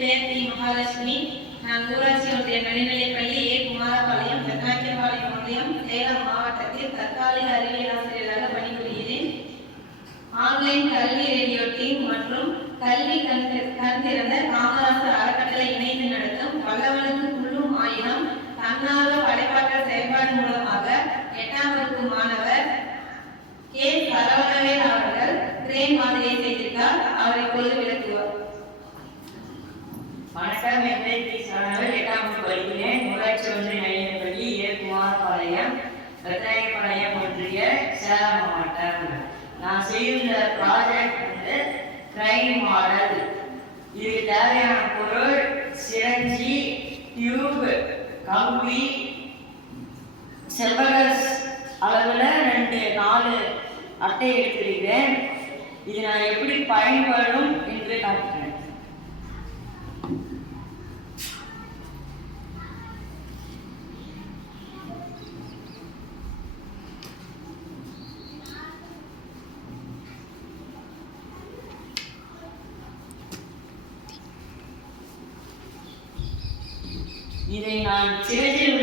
பெயர் டி. மகாலட்சுமி. நான் ஊராட்சி ஒன்றிய நடுநிலைப்பள்ளி ஏ. குமாரபாளையம், பெருநாயக்கபாளையம் ஒன்றியம், சேலம் மாவட்டத்தில் தற்காலிக அறிவியல் ஆசிரியராக பணிபுரிகிறேன். ஆன்லைன் கல்வி ரேடியோ டீம் மற்றும் கல்வி கண் திறந்த காமராசர் அறக்கட்டளை இணைந்து நடத்தும் வல்லவனுக்கு புல்லும் ஆயுதம் தன்னார்வ படைப்பாற்றல் செயல்பாடு மூலமாக 8ஆம் வகுப்பு மாணவர் கே. சரவணவேல் அவர்கள் கிரேன் மாதிரியை செய்திருக்கார். அவர் இப்பொழுது விளக்குவார். வணக்கம், என் பேர் டி. சரவணவேல். 8ஆம் வகுப்பு படிக்கிறேன். ஊராட்சி ஒன்றிய நடுநிலைப்பள்ளி ஏ. குமாரபாளையம், பெருநாயக்கபாளையம் ஒன்றிய, சேலம் மாவட்டம். நான் செய்த ப்ராஜெக்ட் கிரைன் மாடல். இதுக்கு தேவையான பொருள் சிரஞ்சி, டியூப், கம்பி, செவ்வகஸ் அளவில் 4 அட்டை எடுத்திருக்கிறேன். இது நான் எப்படி பயன்படும் என்று காட்டுகிறேன். இதை நான் சிறகில்